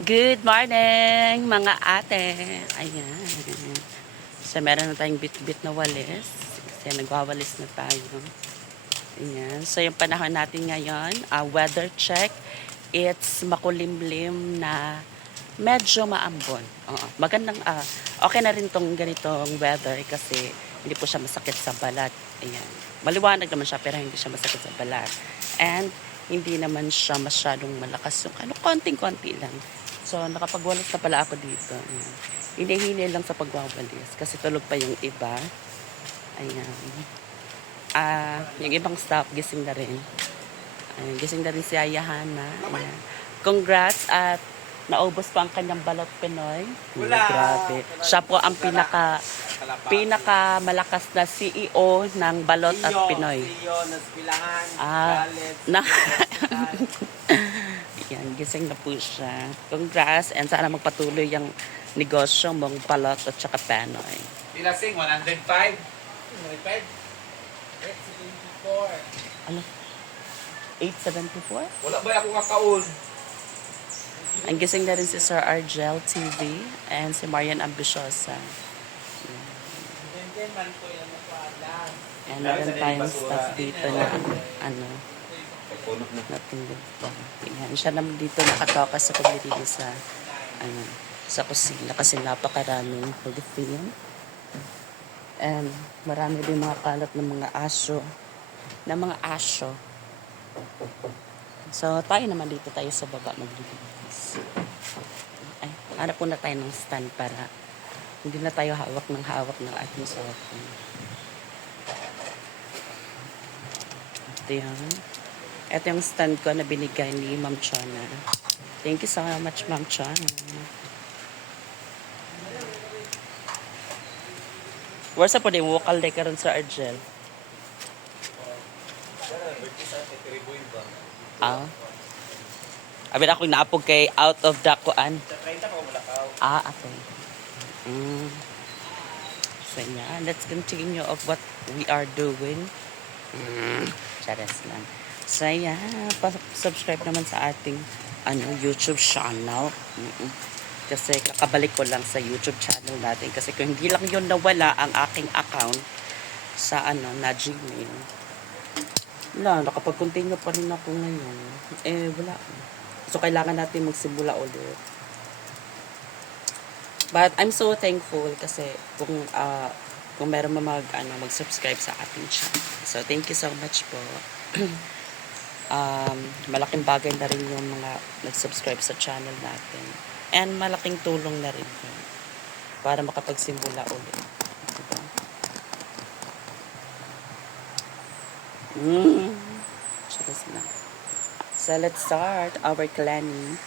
Good morning, mga ate. Ayan. So, meron na tayong bit-bit na walis. Kasi nagwawalis na tayo. Ayan. So, yung panahon natin ngayon, weather check. It's makulimlim na medyo maambon. Magandang, okay na rin tong ganitong weather kasi hindi po siya masakit sa balat. Ayan. Maliwanag naman siya pero hindi siya masakit sa balat. And hindi naman siya masyadong malakas yung konting-konti lang. So, nakapagwalis na pala ako dito. Ayan. Hinihili lang sa pagwawalis kasi tulog pa yung iba. Ayan. Yung ibang staff gising na rin. Ayan, gising na rin si Aya Hana. Ayan. Congrats at naubos pa ang kanyang balot Pinoy. Grabe. Siya po ang pinaka malakas na CEO ng balot at Pinoy. CEO ng Sibilahan, Na Yan, gising na po siya. Congrats and sana magpatuloy yung negosyo mong balot at saka Pinoy. Pilasing, 105. 105? 874. Ano? 874? Wala ba ako kakaon? Ang gising na rin si Sir Argel TV and si Marian Ambiciosa. And meron tayong staff dito na natulog pa. Yan, siya naman dito nakatoka sa paglilinis sa kusina kasi napakaraming pag-film. And marami din mga kalat ng mga aso. So, tayo naman dito tayo sa baba maglilinis. Ay, hanap po na tayo ng stand para hindi na tayo hawak ng ating cellphone. Ito yan. Ito yung stand ko na binigay ni Ma'am Chona. Thank you so much, Ma'am Chona. Where's po din vocal day karon sa Argel? Abi ako naapog kay out of the kuan. Okay. So yeah, let's continue of what we are doing. Charas lang. So yeah, subscribe naman sa ating YouTube channel. Kasi kakabalik ko lang sa YouTube channel natin kasi kung hindi lang yun nawala ang aking account sa na Gmail. Wala, nakapag-continue pa rin ako ngayon. Wala. So, kailangan natin magsimula ulit. But, I'm so thankful kasi kung meron mag-subscribe sa ating channel. So, thank you so much po. Malaking bagay na rin yung mga nag-subscribe sa channel natin. And malaking tulong na rin yun para makapagsimula ulit. Diba? So let's start our cleaning.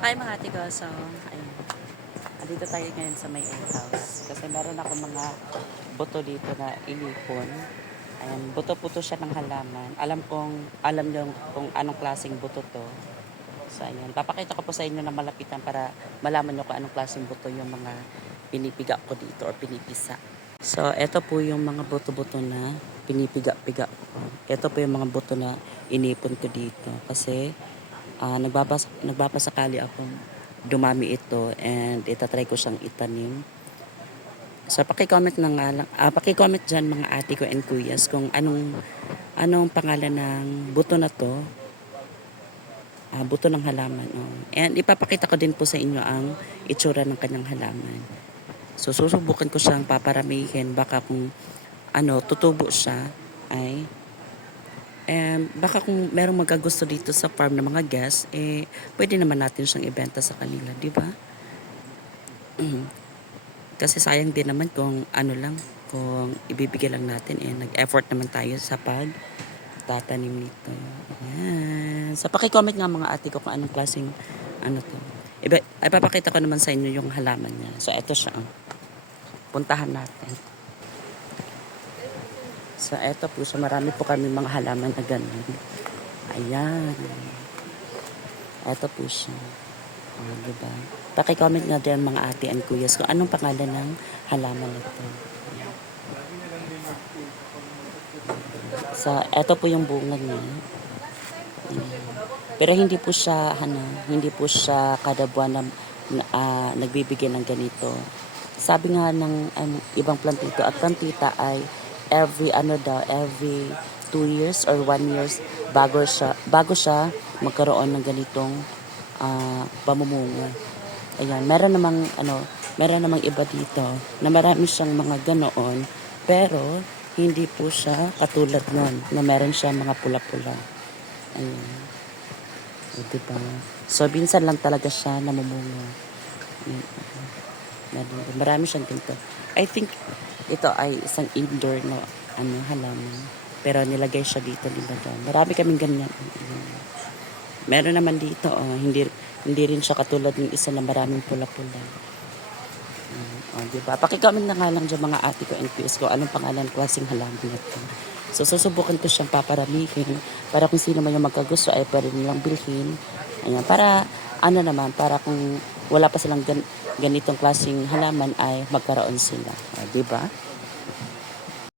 Hi mga ate ko. So, ayun. Andito tayo ngayon sa may egg house. Kasi meron ako mga buto dito na inipon. Ayan, buto-buto siya ng halaman. Alam nyo kung anong klaseng buto to. So, ayan. Papakita ko po sa inyo na malapitan para malaman nyo kung anong klaseng buto yung mga pinipiga ko dito or pinipisa. So, eto po yung mga buto-buto na pinipiga-piga ko. Eto po yung mga buto na inipon ko dito. Kasi, nagbabasakali akong dumami ito and itatry ko siyang itanim. So, paki-comment na nga lang. Paki-comment dyan mga ate ko and kuyas kung anong pangalan ng buto na to. Buto ng halaman. Oh. And ipapakita ko din po sa inyo ang itsura ng kanyang halaman. So, susubukan ko siyang paparamihin. Baka kung tutubo siya ay baka kung merong magagusto dito sa farm ng mga guests, pwede naman natin siyang ibenta sa kanila, di ba? Kasi sayang din naman kung kung ibibigay lang natin, nag-effort naman tayo sa pagtatanim nito. Ayan. So, paki-comment nga mga ate ko kung anong klaseng to. Ipapakita ko naman sa inyo yung halaman niya. So, eto siya. Puntahan natin. So, eto po. So, marami po kami mga halaman na ganun. Ayan. Eto po siya. Diba? Paki-comment nga dyan mga ate and kuyas kung anong pangalan ng halaman na ito. So, eto po yung bunga niya. Ayan. Pero hindi po siya kada buwan na nagbibigay ng ganito. Sabi nga ng ibang plantito at plantita ay every 2 years or 1 years bago siya magkaroon ng ganitong pamumunga. Ayan, meron namang iba dito na marami siyang mga ganoon pero hindi po siya katulad nun na meron siya mga pula-pula. Ayan. O, diba? So, minsan lang talaga siya namumunga. Marami siyang ganito. I think ito ay isang indoor na halaman. Pero nilagay siya dito, diba doon? Marami kaming ganyan. Meron naman dito, hindi rin siya katulad ng isa na maraming pula-pula. Diba? Pakicomment na nga lang dyan mga ate ko and kuis ko anong pangalan klaseng halaman nito. So, susubukan ko siyang paparamihin para kung sino man yung magkagusto ay pwede nilang bilhin. Ayan, para para kung wala pa silang ganitong klaseng halaman ay magkaroon sila. Diba?